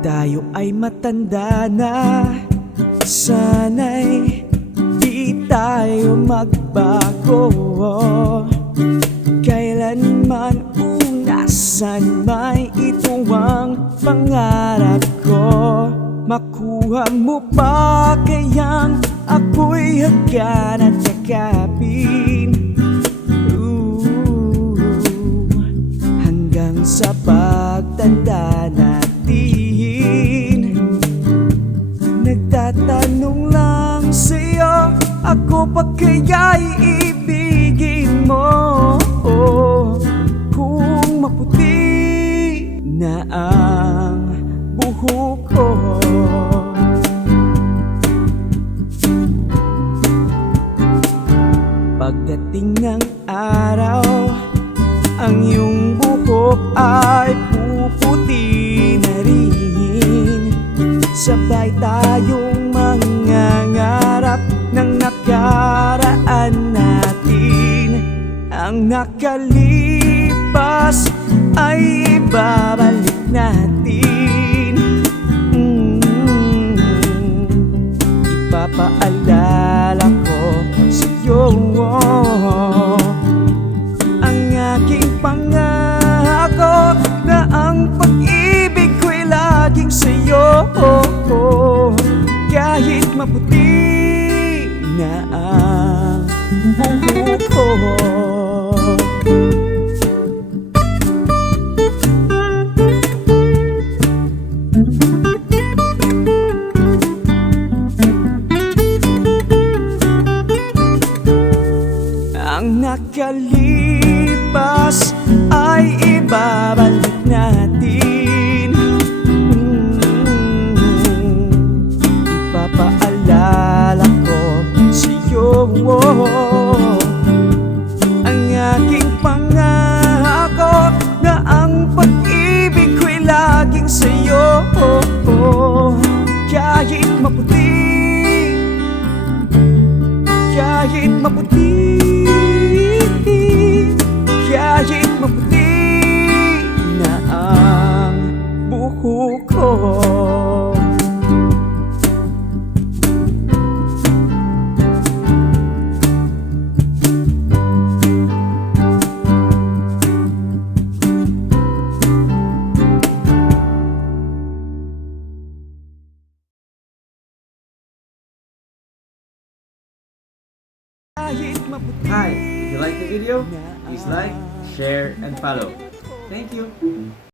tayo ay matanda na, sana'y di tayo magbago. Kailanman unasan may ito ang pangarap ko. Makuha mo pa kayang ako'y hagkan at yakapin, hanggang sa pagtanda natin. Nagtatanong lang sa'yo, ako pa kaya'y ibigin mo? Kung maputi na ang buhok ko, pagdating ng araw, ang iyong buhok ay puputi na rin. Sabay tayong mangangarap ng nakaraan natin. Ang nakalipas ay ibabalik natin. Ipapaalala ko sa'yo ang aking pangako, na ang pag-ibig ko'y laging sa'yo. Kahit maputi na ang buhok ko. Ang nakalipas ay ibabalik natin. Ipapaalala ko sa'yo ang aking pangako, na ang pag-ibig ko'y laging sa'yo. Kahit maputi, kahit maputi, kahit maputi na ang buhok ko. Hi, if you like the video, please like, share, and follow. Thank you.